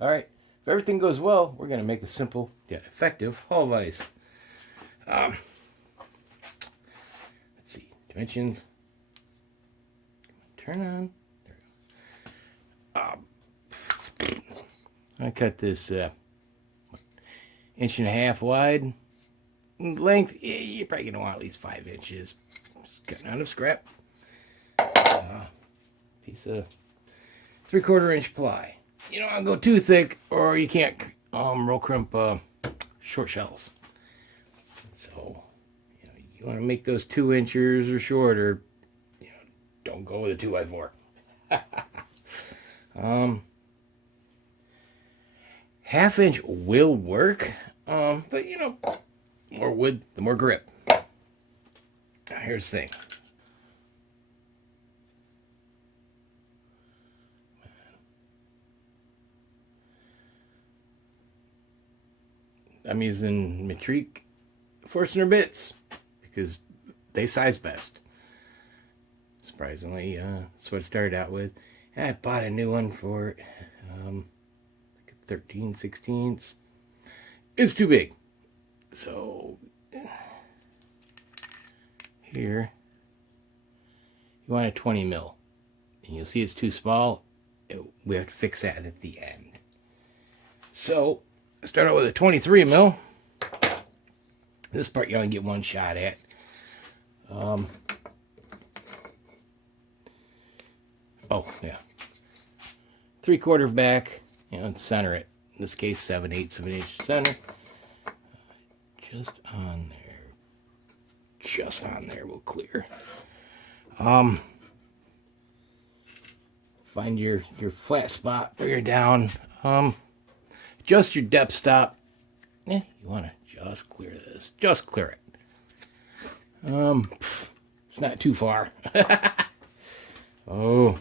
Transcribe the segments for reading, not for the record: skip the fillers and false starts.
All right, if everything goes well, we're going to make a simple yet effective hull vise. Let's see, dimensions. Turn on. There we go. I cut this 1.5 inches wide. Length, you're probably going to want at least 5 inches. Just cutting out of scrap. Piece of 3/4 inch ply. You don't want to go too thick, or you can't roll crimp short shells. So, you want to make those 2 inches or shorter. Don't go with a 2x4. Half inch will work, but more wood, the more grip. Now, here's the thing. I'm using Metrique Forstner bits because they size best. Surprisingly, that's what I started out with. And I bought a new one for 13/16. It's too big. So here, you want a 20 mil. And you'll see it's too small. We have to fix that at the end. So start out with a 23 mil. This part you only get one shot at. Oh yeah, 3/4 back, and center it. In this case, 7/8 of an inch center. Just on there will clear. Find your flat spot where you're down. Adjust your depth stop. You want to just clear this. Just clear it. It's not too far. Oh,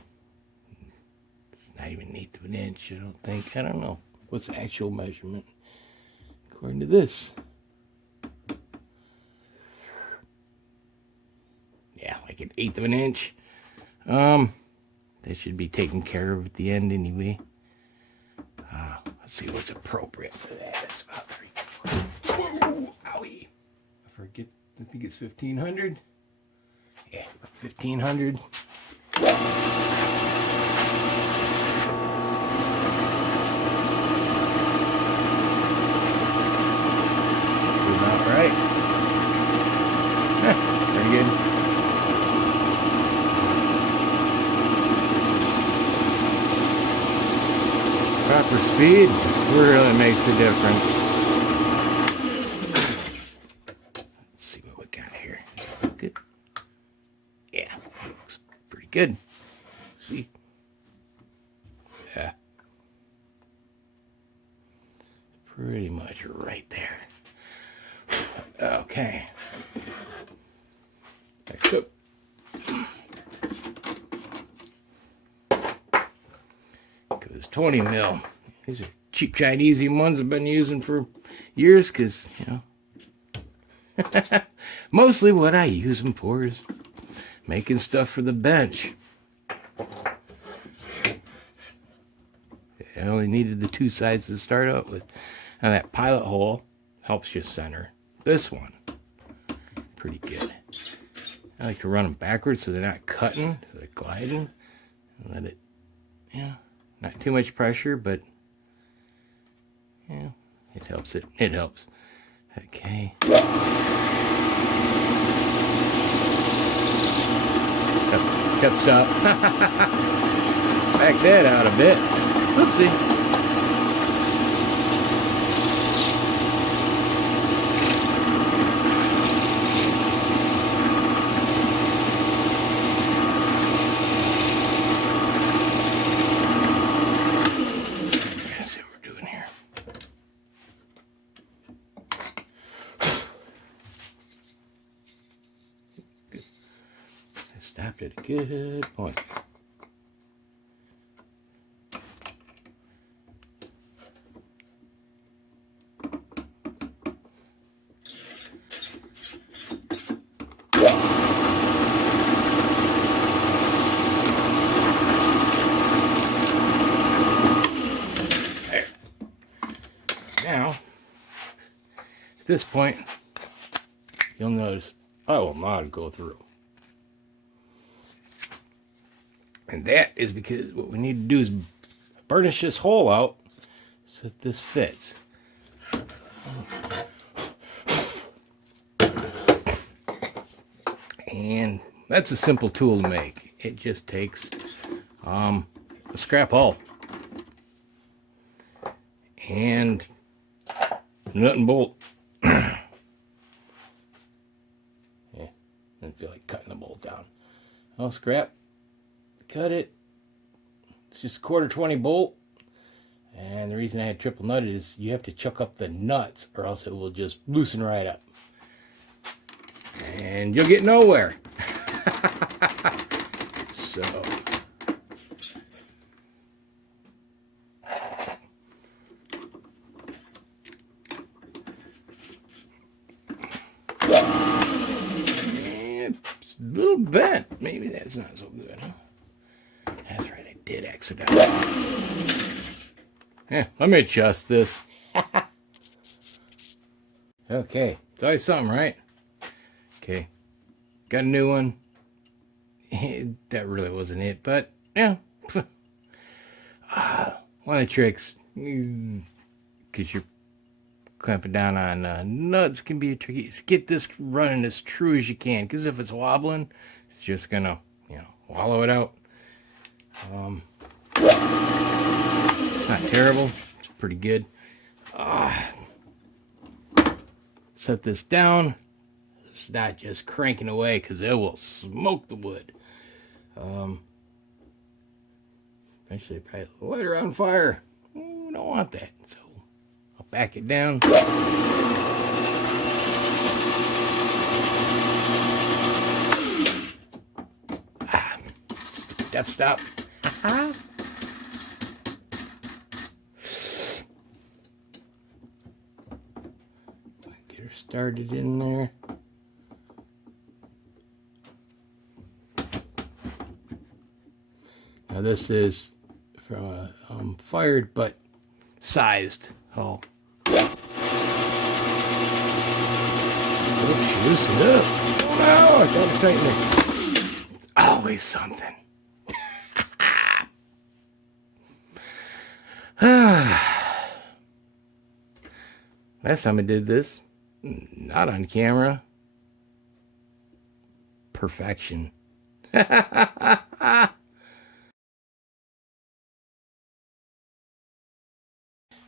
it's not even 1/8 of an inch, I don't think. I don't know. What's the actual measurement? According to this. Yeah, like 1/8 of an inch. That should be taken care of at the end anyway. Let's see what's appropriate for that. That's about 3/4. Whoa, owie. I forget. I think it's 1,500. Yeah, 1,500. About right. Pretty good. Proper speed really makes a difference. Let's see what we got here. Good. Yeah, looks pretty good. See? Yeah. Pretty much right there. Okay. Next up. Goes 20 mil. These are cheap Chinese ones I've been using for years because, mostly what I use them for is making stuff for the bench. I only needed the 2 sides to start out with. Now that pilot hole helps you center. This one, pretty good. I like to run them backwards so they're not cutting, so they're gliding. And let it, not too much pressure, but it helps. It helps. Okay. Cut stop. Back that out a bit. Oopsie. Let's see what we're doing here. Good. I stopped at a good point. Now, at this point, you'll notice I will not go through. And that is because what we need to do is burnish this hole out so that this fits. And that's a simple tool to make. It just takes a scrap hull and nut and bolt. Yeah, I feel like cutting the bolt down. I'll scrap, cut it. It's just a 1/4 bolt. And the reason I had triple nutted is you have to chuck up the nuts or else it will just loosen right up. And you'll get nowhere. So it's a little bent. Maybe that's not so good, huh? That's right, I did accidentally. Yeah, let me adjust this. Okay, it's always something, right? Okay, got a new one. That really wasn't it, but yeah. One of the tricks, because you're clamping down on nuts, can be tricky. Is get this running as true as you can, because if it's wobbling, it's just gonna, wallow it out. It's not terrible. It's pretty good. Set this down. It's not just cranking away because it will smoke the wood. Eventually, probably light her on fire. We don't want that. So I'll back it down. Step stop. Get her started in there. Now this is from a fired but sized hull. Oops, loosen it up. Oh, I gotta tighten it. It's always something. Last time I did this, not on camera. Perfection.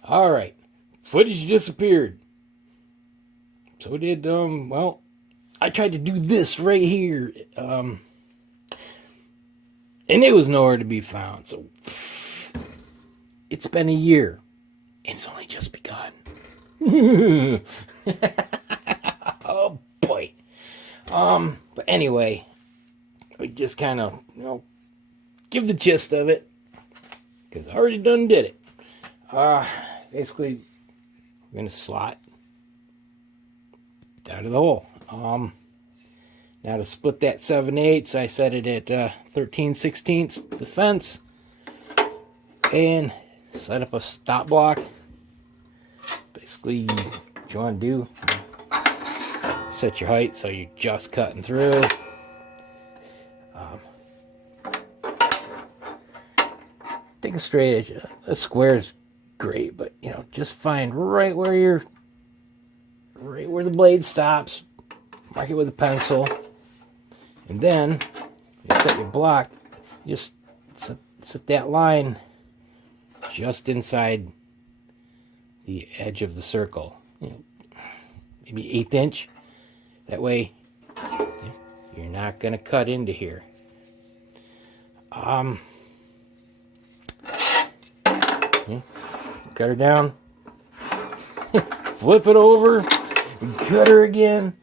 All right, footage disappeared. So did well, I tried to do this right here, and it was nowhere to be found. So it's been a year, and it's only just begun. Oh boy. But anyway, we just kind of give the gist of it, because I already done did it. Basically, we're gonna slot out of the hole. Now to split that 7/8, I set it at 13/16 the fence, and set up a stop block. Basically, what you want to do, set your height so you're just cutting through. Take a straight edge. A square is great, but just find right where the blade stops. Mark it with a pencil, and then you set your block. Just set that line just inside the edge of the circle. Maybe 1/8 inch. That way, you're not gonna cut into here. Cut her down, flip it over, cut her again,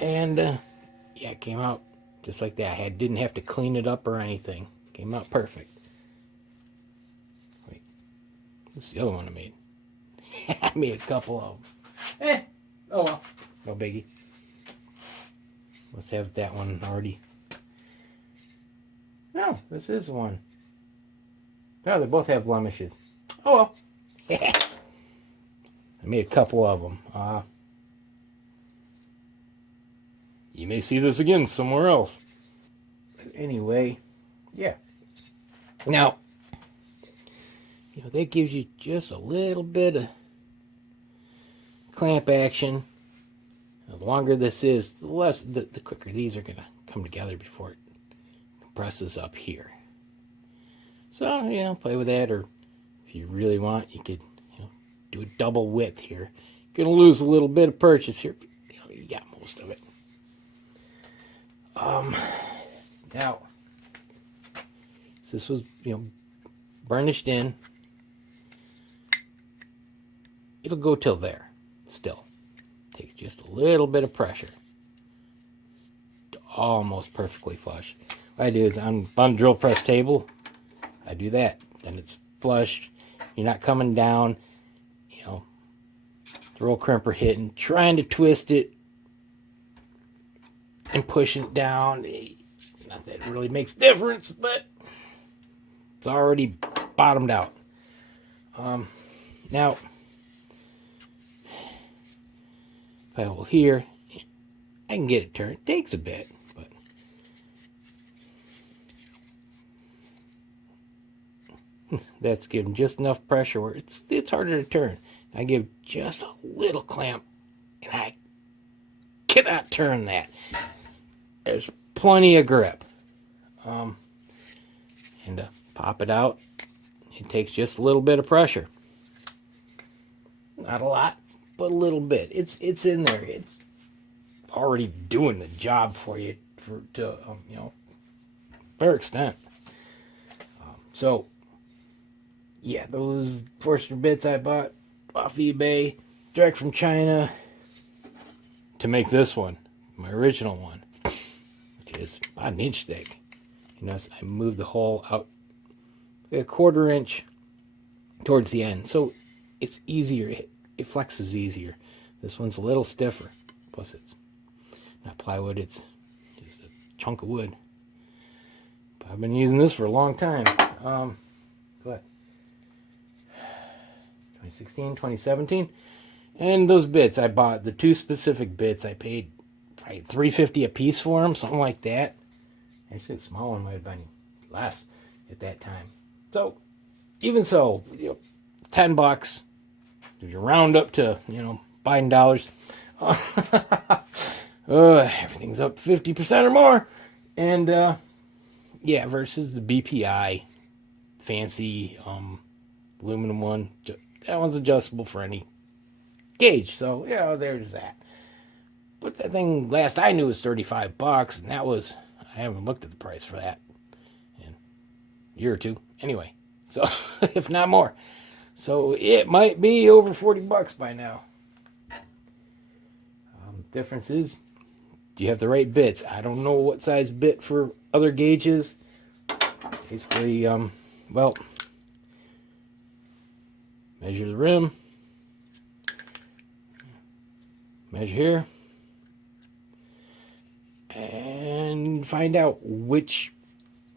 and yeah, it came out just like that. I didn't have to clean it up or anything. Came out perfect. Wait, this is the other one I made. I made a couple of them. Oh well, no biggie. Let's have that one already. No, this is one. No, they both have blemishes. Oh well. I made a couple of them. You may see this again somewhere else. But anyway, yeah. Now, that gives you just a little bit of clamp action. The longer this is, the quicker these are going to come together before it compresses up here. So, play with that, or if you really want, you could do a double width here. You're going to lose a little bit of purchase here, but you got most of it. Now, this was, burnished in. It'll go till there still. Takes just a little bit of pressure. It's almost perfectly flush. What I do is on the drill press table, I do that. Then it's flush. You're not coming down, the roll crimper hitting, trying to twist it and pushing it down. Not that it really makes a difference, but it's already bottomed out. Now, if I hold here, I can get it turned. It takes a bit, but that's giving just enough pressure where it's harder to turn. I give just a little clamp, and I cannot turn that. There's plenty of grip. And to pop it out, it takes just a little bit of pressure. Not a lot, but a little bit. It's in there. It's already doing the job for you to fair extent. So, yeah, those Forstner bits I bought off eBay, direct from China, to make this one, my original one, which is about an inch thick. So I moved the hole out a 1/4 inch towards the end, so it's easier. It flexes easier. This one's a little stiffer. Plus, it's not plywood; it's just a chunk of wood. But I've been using this for a long time. Go ahead. 2016, 2017, and those bits I bought, the two specific bits, I paid probably $3.50 a piece for them, something like that. Actually, the small one might have been less at that time. So, even so, $10. If you round up to, Biden dollars, everything's up 50% or more. And, versus the BPI fancy aluminum one. That one's adjustable for any gauge. So, there's that. But that thing, last I knew, was $35, and that was, I haven't looked at the price for that in a year or two. Anyway, so, if not more. So, it might be over $40 by now. Difference is, do you have the right bits? I don't know what size bit for other gauges. Basically, measure the rim, measure here, and find out which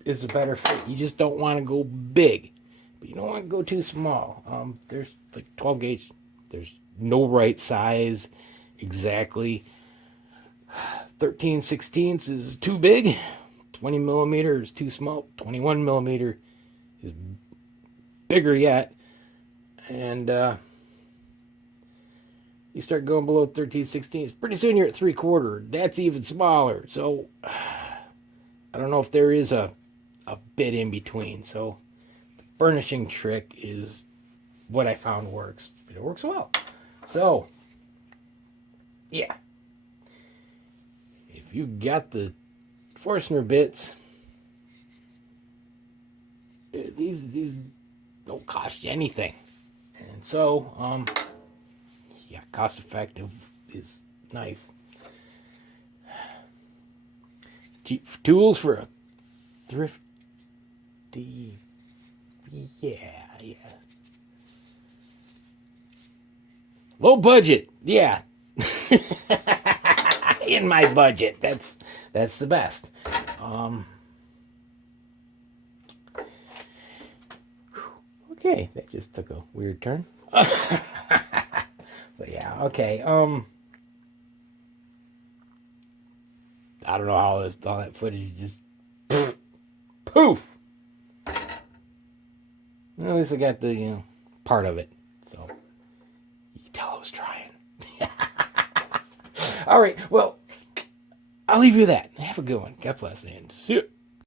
is the better fit. You just don't want to go big, but you don't want to go too small. There's like 12 gauge. There's no right size exactly. 13/16 is too big. 20 millimeter is too small. 21 millimeter is bigger yet. And you start going below 13/16, pretty soon you're at 3/4. That's even smaller. So I don't know if there is a bit in between. So the burnishing trick is what I found works. It works well. So yeah, if you got the Forstner bits, these don't cost you anything. And so cost effective is nice. Cheap tools for a thrifty, yeah. Low budget, yeah. In my budget, that's the best. Okay, that just took a weird turn. But yeah, okay. I don't know how all that footage just poof. Well, at least I got the part of it, so you can tell I was trying. All right, well, I'll leave you with that. Have a good one. God bless and see you.